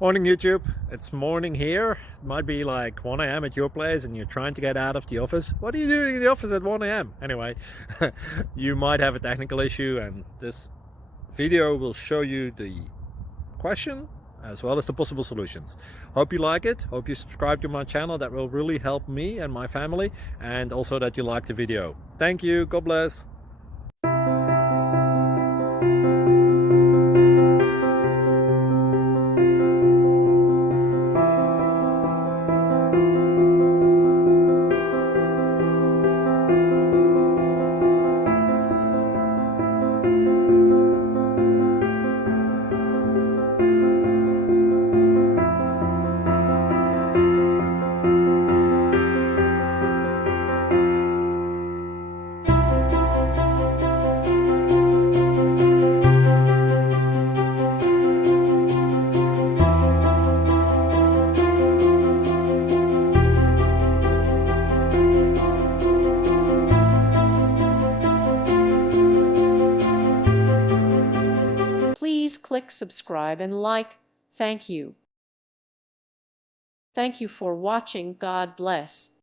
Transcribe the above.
Morning YouTube, it's morning here. It might be like 1 a.m. at your place and you're trying to get out of the office. What are you doing in the office at 1 a.m.? Anyway, you might have a technical issue and this video will show you the question as well as the possible solutions. Hope you like it, hope you subscribe to my channel. That will really help me and my family, and also that you like the video. Thank you, God bless. Please click subscribe and like. Thank you. Thank you for watching. God bless.